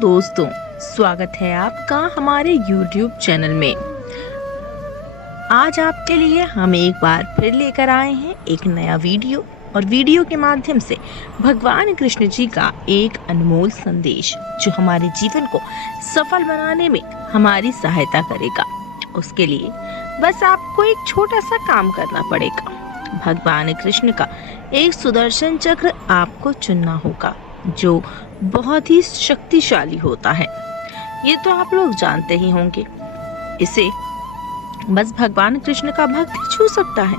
दोस्तों, स्वागत है आपका हमारे YouTube चैनल में। आज आपके लिए हम एक बार फिर लेकर आए हैं एक नया वीडियो और वीडियो के माध्यम से भगवान कृष्ण जी का एक अनमोल संदेश जो हमारे जीवन को सफल बनाने में हमारी सहायता करेगा। उसके लिए बस आपको एक छोटा सा काम करना पड़ेगा। भगवान कृष्ण का एक सुदर्शन चक्र आपको चुनना होगा जो बहुत ही शक्तिशाली होता है। ये तो आप लोग जानते ही होंगे। इसे बस भगवान कृष्ण का भक्त ही छू सकता है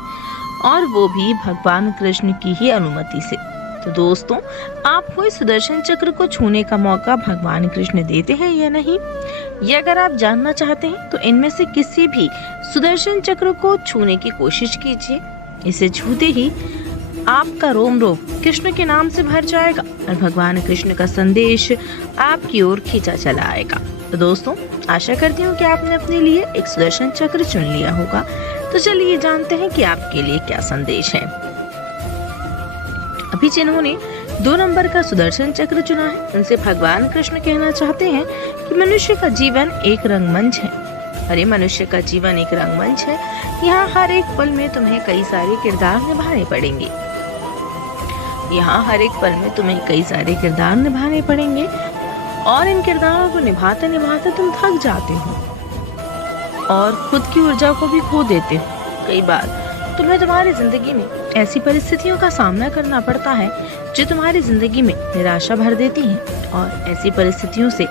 और वो भी भगवान कृष्ण की ही अनुमति से। तो दोस्तों, आपको इस सुदर्शन चक्र को छूने का मौका भगवान कृष्ण देते हैं या नहीं, ये अगर आप जानना चाहते हैं तो इनमें से किसी भी सुदर्शन चक्र को छूने की कोशिश कीजिए। इसे छूते ही आपका रोम रोम कृष्ण के नाम से भर जाएगा और भगवान कृष्ण का संदेश आपकी ओर खींचा चला आएगा। तो दोस्तों, आशा करती हूँ कि आपने अपने लिए एक सुदर्शन चक्र चुन लिया होगा। तो चलिए जानते हैं कि आपके लिए क्या संदेश है। अभी जिन्होंने 2 नंबर का सुदर्शन चक्र चुना है, उनसे भगवान कृष्ण कहना चाहते हैं कि मनुष्य का जीवन एक रंगमंच है। अरे मनुष्य का जीवन एक रंगमंच है। यहाँ हर एक पल में तुम्हें कई सारे किरदार निभाने पड़ेंगे। यहाँ हर एक पल में तुम्हें कई सारे किरदार निभाने पड़ेंगे और इन किरदारों को निभाते निभाते तुम थक जाते हो और खुद की ऊर्जा को भी खो देते हो। कई बार तुम्हें तुम्हारी जिंदगी में ऐसी परिस्थितियों का सामना करना पड़ता है जो तुम्हारी जिंदगी में निराशा भर देती हैं और ऐसी परिस्थितियों से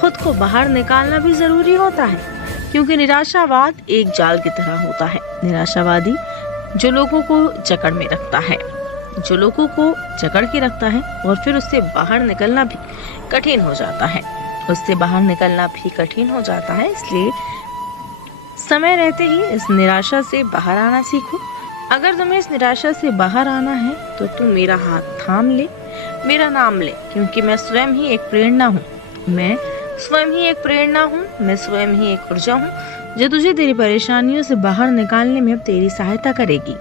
खुद को बाहर निकालना भी जरूरी होता है, क्योंकि निराशावाद एक जाल की तरह होता है। निराशावादी जो लोगों को जकड़ में रखता है, जो लोगों को जकड़ के रखता है और फिर उससे बाहर निकलना भी कठिन हो जाता है। उससे बाहर निकलना भी कठिन हो जाता है। इसलिए समय रहते ही इस निराशा से बाहर आना सीखो। अगर तुम्हें इस निराशा से बाहर आना है तो तुम मेरा हाथ थाम ले, मेरा नाम ले, क्योंकि मैं स्वयं ही एक प्रेरणा हूँ। मैं स्वयं ही एक प्रेरणा हूँ, मैं स्वयं ही एक ऊर्जा हूँ जो तुझे तेरी परेशानियों से बाहर निकालने में तेरी सहायता करेगी।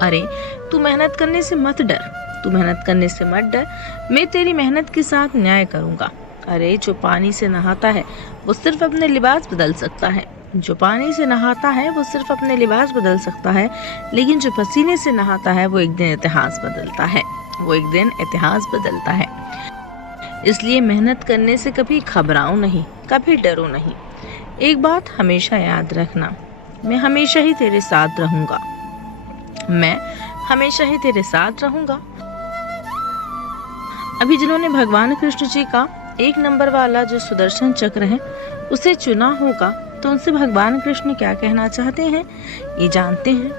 अरे तू मेहनत करने से मत डर, तू मेहनत करने से मत डर, मैं तेरी मेहनत के साथ न्याय करूंगा। अरे जो पानी से नहाता है वो सिर्फ अपने लिबास बदल सकता है, जो पानी से नहाता है वो सिर्फ अपने लिबास बदल सकता है, लेकिन जो पसीने से नहाता है वो एक दिन इतिहास बदलता है, वो एक दिन इतिहास बदलता है। इसलिए मेहनत करने से कभी घबराओ नहीं, कभी डरो नहीं। एक बात हमेशा याद रखना, मैं हमेशा ही तेरे साथ रहूंगा, मैं हमेशा ही तेरे साथ रहूंगा। अभी जिन्होंने भगवान कृष्ण जी का 1 नंबर वाला जो सुदर्शन चक्र है उसे चुना होगा, तो उनसे भगवान कृष्ण क्या कहना चाहते हैं ये जानते हैं।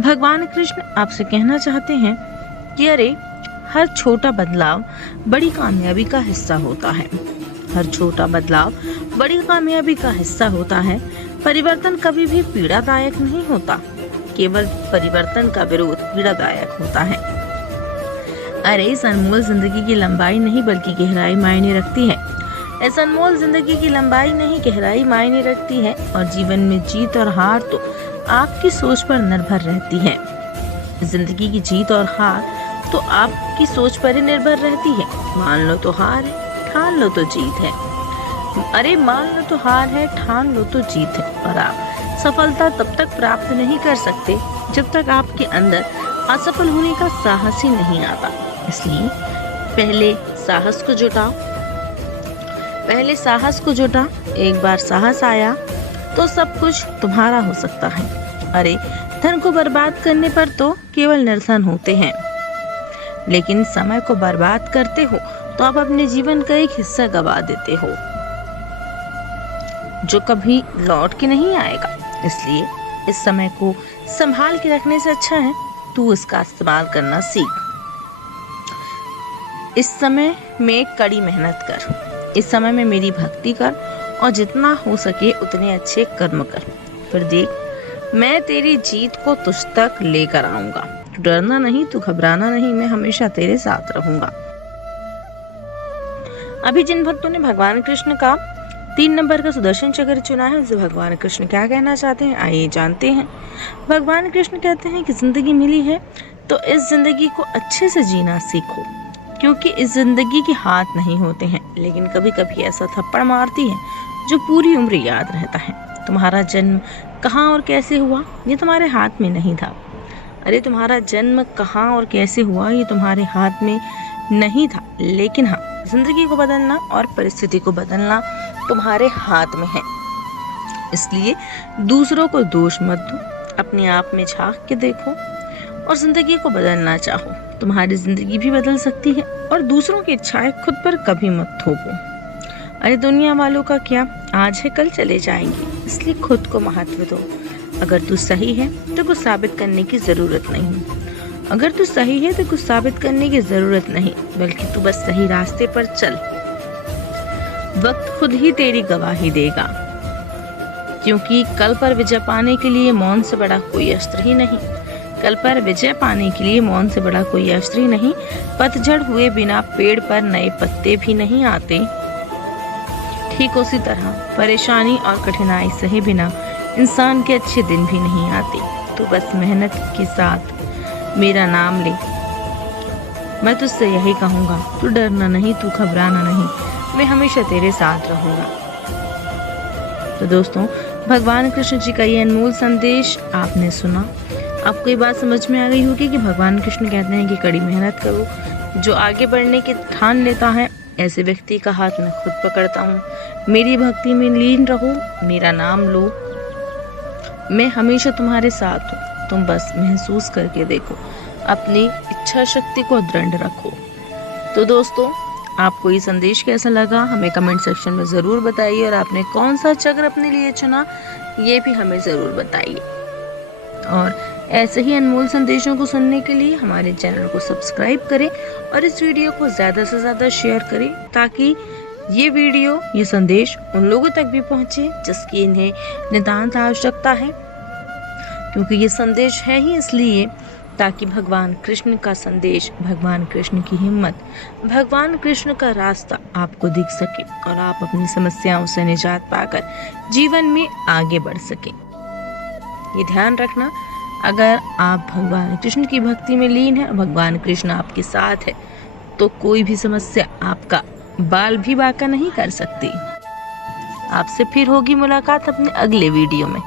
भगवान कृष्ण आपसे कहना चाहते हैं कि अरे हर छोटा बदलाव बड़ी कामयाबी का हिस्सा होता है। हर छोटा बदलाव बड़ी कामयाबी का हिस्सा होता है। परिवर्तन कभी भी पीड़ादायक नहीं होता, केवल परिवर्तन का विरोध पीड़ादायक होता है। अरे इस अनमोल जिंदगी की लंबाई नहीं बल्कि गहराई मायने रखती है। इस अनमोल जिंदगी की लंबाई नहीं गहराई मायने रखती है और जीवन में जीत और हार तो आपकी सोच पर निर्भर रहती है। जिंदगी की जीत और हार तो आपकी सोच पर ही निर्भर रहती है। मान लो तो हार है, ठान लो तो जीत है। अरे मान लो तो हार है, ठान लो तो जीत है। और आप सफलता तब तक प्राप्त नहीं कर सकते जब तक आपके अंदर असफल होने का साहस ही नहीं आता। इसलिए पहले साहस को जुटाओ, पहले साहस को जुटा। एक बार साहस आया तो सब कुछ तुम्हारा हो सकता है। अरे धन को बर्बाद करने पर तो केवल निर्धन होते हैं, लेकिन समय को बर्बाद करते हो तो आप अपने जीवन का एक हिस्सा गवा देते हो जो कभी लौट के नहीं आएगा। इसलिए इस समय को संभाल के रखने से अच्छा है तू इसका इस्तेमाल करना सीख। इस समय में कड़ी मेहनत कर, इस समय में मेरी भक्ति कर और जितना हो सके उतने अच्छे कर्म कर। फिर देख मैं तेरी जीत को तुझ तक लेकर आऊंगा। तू डरना नहीं, तू घबराना नहीं, मैं हमेशा तेरे साथ रहूंगा। अभी जिन भक्तों ने भगवान कृष्ण का 3 नंबर का सुदर्शन चक्र चुना है, उनसे भगवान कृष्ण क्या कहना चाहते हैं आइए जानते हैं। भगवान कृष्ण कहते हैं कि जिंदगी मिली है तो इस जिंदगी को अच्छे से जीना सीखो। क्योंकि इस जिंदगी के हाथ नहीं होते हैं, लेकिन कभी कभी ऐसा थप्पड़ मारती है जो पूरी उम्र याद रहता है। तुम्हारा जन्म कहाँ और कैसे हुआ ये तुम्हारे हाथ में नहीं था। अरे तुम्हारा जन्म कहाँ और कैसे हुआ ये तुम्हारे हाथ में नहीं था, लेकिन हाँ, जिंदगी को बदलना और परिस्थिति को बदलना तुम्हारे हाथ में है। इसलिए दूसरों को दोष मत दो, अपने आप में झांक के देखो और जिंदगी को बदलना चाहो। तुम्हारी जिंदगी भी बदल सकती है और दूसरों की इच्छाएं खुद पर कभी मत थोपो। अरे दुनिया वालों का क्या, आज है कल चले जाएंगे, इसलिए खुद को महत्व दो। अगर तू सही है तो कुछ साबित करने की जरूरत नहीं, अगर तू सही है तो कुछ साबित करने की जरूरत नहीं, बल्कि तू बस सही रास्ते पर चल। वक्त खुद ही तेरी गवाही देगा, क्योंकि कल पर विजय पाने के लिए मौन से बड़ा कोई अस्त्र ही नहीं। कल पर विजय पाने के लिए मौन से बड़ा कोई अस्त्र ही नहीं। पतझड़ हुए बिना पेड़ पर नए पत्ते भी नहीं आते। ठीक उसी तरह परेशानी और कठिनाई सहे बिना इंसान के अच्छे दिन भी नहीं आते। तो बस मेहनत के साथ मेरा नाम ले। मैं तुझसे यही कहूँगा, तू डरना नहीं, तू घबराना नहीं, मैं हमेशा तेरे साथ रहूँगा। तो दोस्तों, भगवान कृष्ण जी का ये अनमोल संदेश आपने सुना। आपको ये बात समझ में आ गई होगी कि भगवान कृष्ण कहते हैं कि कड़ी मेहनत करो। जो आगे बढ़ने की ठान लेता है, ऐसे व्यक्ति का हाथ मैं खुद पकड़ता हूँ। मेरी भक्ति में लीन रहो, मेरा नाम लो, मैं हमेशा तुम्हारे साथ हूँ। तुम बस महसूस करके देखो, अपनी इच्छा शक्ति को दृढ़ रखो। तो दोस्तों, आपको ये संदेश कैसा लगा हमें कमेंट सेक्शन में ज़रूर बताइए और आपने कौन सा चक्र अपने लिए चुना ये भी हमें ज़रूर बताइए। और ऐसे ही अनमोल संदेशों को सुनने के लिए हमारे चैनल को सब्सक्राइब करें और इस वीडियो को ज़्यादा से ज़्यादा शेयर करें, ताकि ये वीडियो, ये संदेश उन लोगों तक भी पहुंचे जिसकी इन्हें नितांत आवश्यकता है। क्योंकि ये संदेश है ही इसलिए ताकि भगवान कृष्ण का संदेश, भगवान कृष्ण की हिम्मत, भगवान कृष्ण का रास्ता आपको दिख सके और आप अपनी समस्याओं से निजात पाकर जीवन में आगे बढ़ सके। ये ध्यान रखना, अगर आप भगवान कृष्ण की भक्ति में लीन है, भगवान कृष्ण आपके साथ है, तो कोई भी समस्या आपका बाल भी बांका नहीं कर सकती। आपसे फिर होगी मुलाकात अपने अगले वीडियो में।